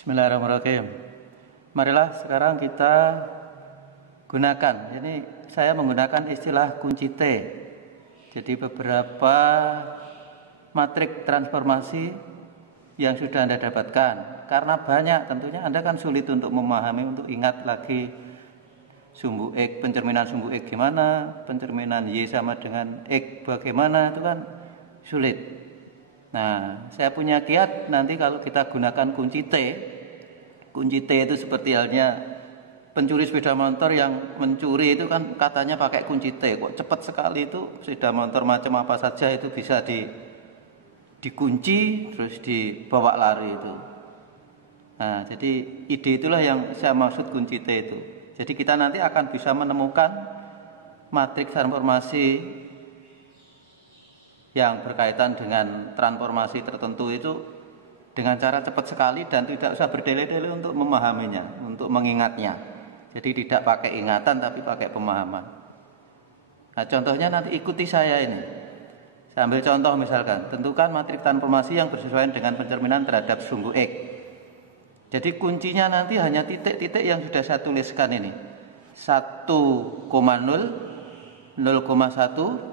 Bismillahirrahmanirrahim. Marilah sekarang kita gunakan. Ini saya menggunakan istilah kunci T. Jadi beberapa matrik transformasi yang sudah Anda dapatkan. Karena banyak, tentunya Anda kan sulit untuk memahami, untuk ingat lagi sumbu X, pencerminan sumbu X gimana, pencerminan Y sama dengan X bagaimana, itu kan sulit. Nah, saya punya kiat nanti kalau kita gunakan kunci T. Kunci T itu seperti halnya pencuri sepeda motor yang mencuri itu kan katanya pakai kunci T. Kok cepat sekali itu sepeda motor macam apa saja itu bisa dikunci terus dibawa lari itu. Nah, jadi ide itulah yang saya maksud kunci T itu. Jadi kita nanti akan bisa menemukan matriks transformasi yang berkaitan dengan transformasi tertentu itu dengan cara cepat sekali dan tidak usah berdele-dele untuk memahaminya, untuk mengingatnya. Jadi tidak pakai ingatan tapi pakai pemahaman. Nah, contohnya nanti ikuti saya ini. Saya ambil contoh misalkan, tentukan matriks transformasi yang bersesuaian dengan pencerminan terhadap sumbu X. Jadi kuncinya nanti hanya titik-titik yang sudah saya tuliskan ini. 1,0, 0,1.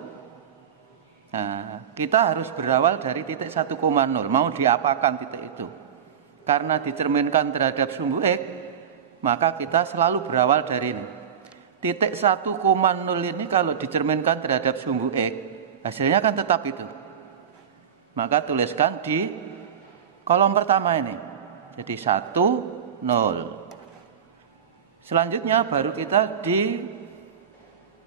Nah, kita harus berawal dari titik 1,0. Mau diapakan titik itu? Karena dicerminkan terhadap sumbu X, maka kita selalu berawal dari ini. Titik 1,0 ini kalau dicerminkan terhadap sumbu X, hasilnya kan tetap itu. Maka tuliskan di kolom pertama ini. Jadi 1, 0. Selanjutnya baru kita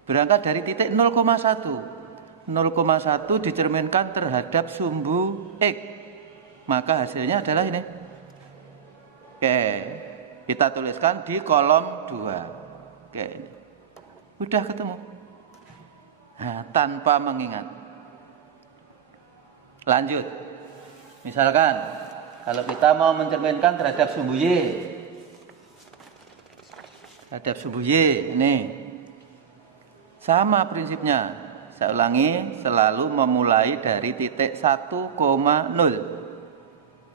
berangkat dari titik 0,1. 0,1 dicerminkan terhadap sumbu X, maka hasilnya adalah ini. Oke, kita tuliskan di kolom 2. Oke, udah ketemu. Nah, tanpa mengingat. Lanjut. Misalkan kalau kita mau mencerminkan terhadap sumbu Y, ini sama prinsipnya. Saya ulangi, selalu memulai dari titik 1,0.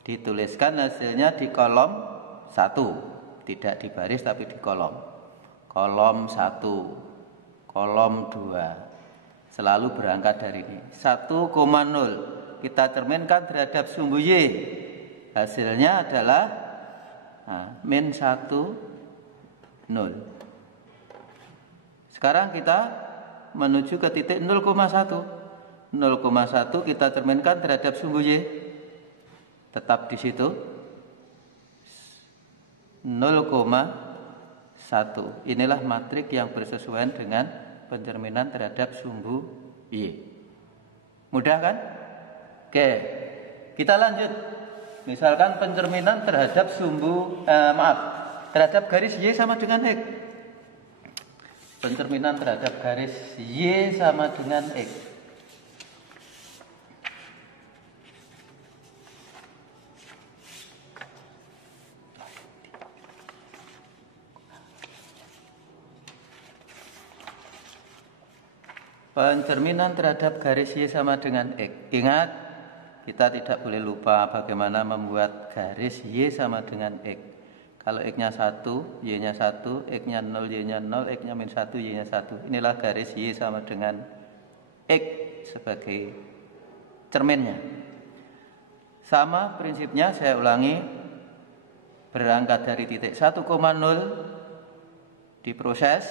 Dituliskan hasilnya di kolom 1. Tidak di baris tapi di kolom. Kolom 1, kolom 2. Selalu berangkat dari ini. 1,0. Kita cerminkan terhadap sumbu Y. Hasilnya adalah min 1, 0. Sekarang kita menuju ke titik 0,1. 0,1 kita cerminkan terhadap sumbu Y. Tetap di situ. 0,1. Inilah matrik yang bersesuaian dengan pencerminan terhadap sumbu Y. Mudah kan? Oke. Kita lanjut. Misalkan pencerminan terhadap terhadap garis Y sama dengan X. Pencerminan terhadap garis Y sama dengan X. Pencerminan terhadap garis Y sama dengan X. Ingat, kita tidak boleh lupa bagaimana membuat garis Y sama dengan X. Kalau X-nya 1, Y-nya 1, X-nya 0, Y-nya 0, X-nya min 1, Y-nya 1. Inilah garis Y sama dengan X sebagai cerminnya. Sama prinsipnya, saya ulangi. Berangkat dari titik 1,0, diproses,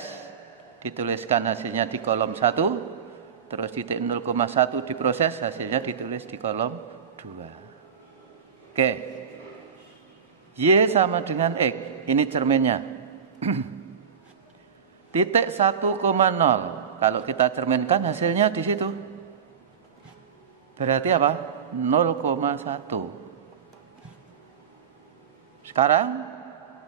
dituliskan hasilnya di kolom 1. Terus titik 0,1 diproses, hasilnya ditulis di kolom 2. Oke. Y sama dengan X, ini cerminnya. Titik 1,0, kalau kita cerminkan hasilnya di situ. Berarti apa? 0,1. Sekarang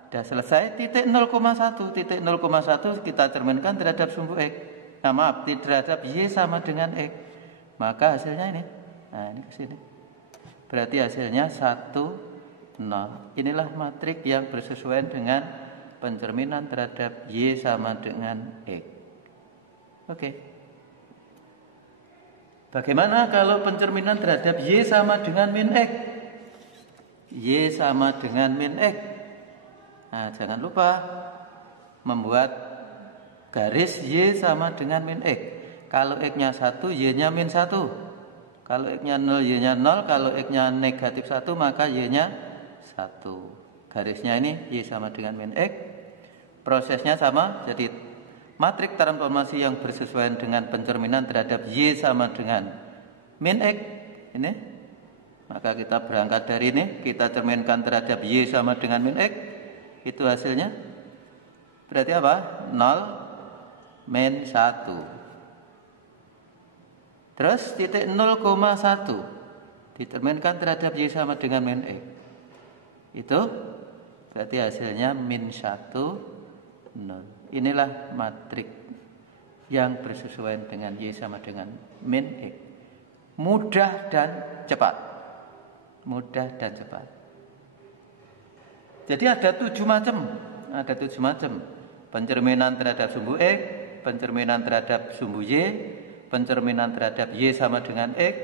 sudah selesai titik 0,1. Titik 0,1 kita cerminkan terhadap sumbu X. Terhadap Y sama dengan X. Maka hasilnya ini. Nah, ini ke sini. Berarti hasilnya 1, 0. Inilah matrik yang bersesuaian dengan pencerminan terhadap Y sama dengan X. Oke. Bagaimana kalau pencerminan terhadap Y sama dengan min X? Y sama dengan min X. Nah, jangan lupa membuat garis Y sama dengan min X. Kalau X-nya 1, Y-nya min 1. Kalau X-nya 0, Y-nya 0. Kalau X-nya negatif 1, maka Y-nya 1. Garisnya ini Y sama dengan min X. Prosesnya sama, jadi matrik transformasi yang bersesuaian dengan pencerminan terhadap Y sama dengan min X. Ini. Maka kita berangkat dari ini, kita cerminkan terhadap Y sama dengan min X. Itu hasilnya. Berarti apa? 0 min 1. Terus titik 0,1 diterminkan terhadap Y sama dengan min X. Itu berarti hasilnya min 1, 0. Inilah matrik yang bersesuaian dengan Y sama dengan min X. Mudah dan cepat. Mudah dan cepat. Jadi ada 7 macam. Ada 7 macam. Pencerminan terhadap sumbu X, pencerminan terhadap sumbu Y, pencerminan terhadap Y sama dengan X,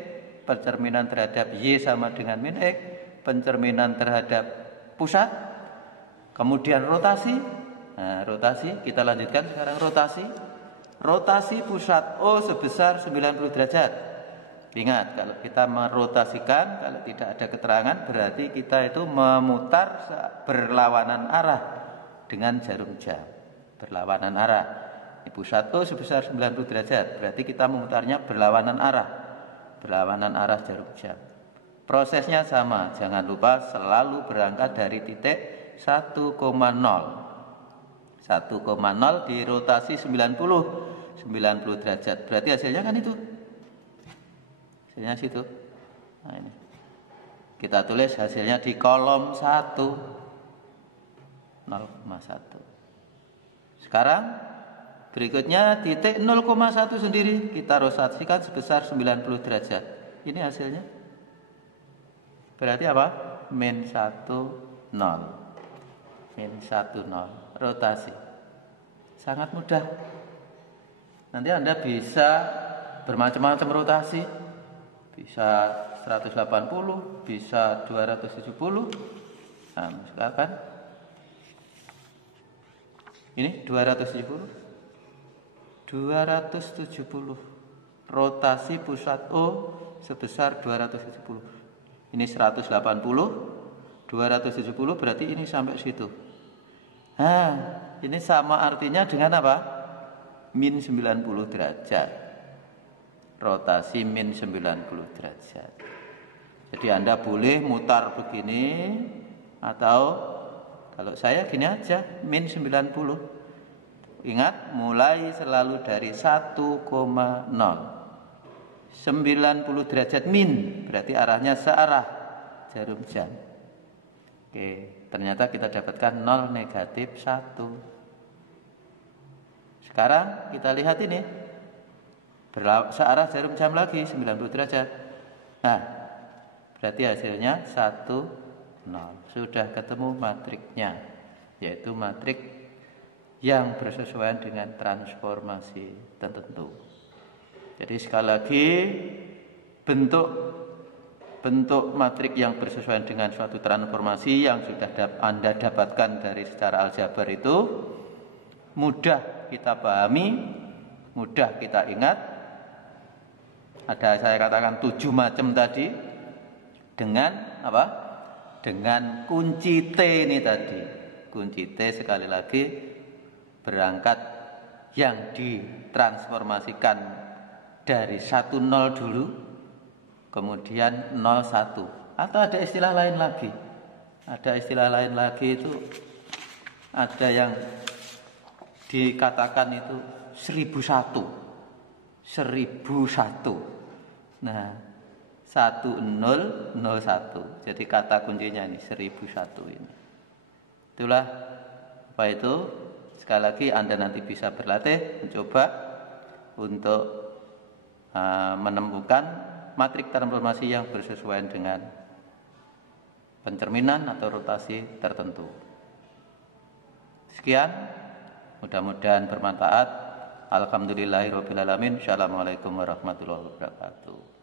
pencerminan terhadap Y sama dengan min X, pencerminan terhadap pusat, kemudian rotasi. Nah, rotasi, kita lanjutkan sekarang rotasi. Rotasi pusat O sebesar 90 derajat. Ingat, kalau kita merotasikan, kalau tidak ada keterangan, berarti kita itu memutar berlawanan arah dengan jarum jam. Berlawanan arah. Ini pusat O sebesar 90 derajat, berarti kita memutarnya berlawanan arah. Berlawanan arah jarum jam. Prosesnya sama, jangan lupa selalu berangkat dari titik 1,0. 1,0 dirotasi 90 derajat. Berarti hasilnya kan itu. Hasilnya situ. Nah, ini. Kita tulis hasilnya di kolom 1. 0,1. Sekarang berikutnya titik 0,1 sendiri kita rotasikan sebesar 90 derajat. Ini hasilnya. Berarti apa? Min 1, 0. Min 1, 0. Rotasi. Sangat mudah. Nanti Anda bisa bermacam-macam rotasi. Bisa 180, bisa 270. Nah, sekarang ini 270. 270. Rotasi pusat O sebesar 270. Ini 180, 270 berarti ini sampai situ. Nah, ini sama artinya dengan apa? Min 90 derajat. Rotasi min 90 derajat. Jadi Anda boleh mutar begini, atau kalau saya gini aja, min 90. Ingat, mulai selalu dari 1,0. 90 derajat min, berarti arahnya searah jarum jam. Oke, ternyata kita dapatkan 0 negatif 1. Sekarang kita lihat ini. Searah jarum jam lagi 90 derajat. Nah, berarti hasilnya 1, 0. Sudah ketemu matriknya, yaitu matrik yang bersesuaian dengan transformasi tertentu. Jadi sekali lagi, bentuk matrik yang bersesuaian dengan suatu transformasi yang sudah Anda dapatkan dari secara aljabar itu mudah kita pahami, mudah kita ingat. Ada saya katakan 7 macam tadi dengan apa? Dengan kunci T ini tadi. Kunci T sekali lagi berangkat yang ditransformasikan dari 10 dulu, kemudian 01. Atau ada istilah lain lagi. Ada istilah lain lagi itu ada yang dikatakan itu 1001. 1001. Nah, 1001. Jadi kata kuncinya ini 1001 ini. Itulah apa itu? Sekali lagi Anda nanti bisa berlatih, mencoba untuk menemukan matrik transformasi yang bersesuaian dengan pencerminan atau rotasi tertentu. Sekian, mudah-mudahan bermanfaat. Alhamdulillahirabbil alamin. Assalamualaikum warahmatullahi wabarakatuh.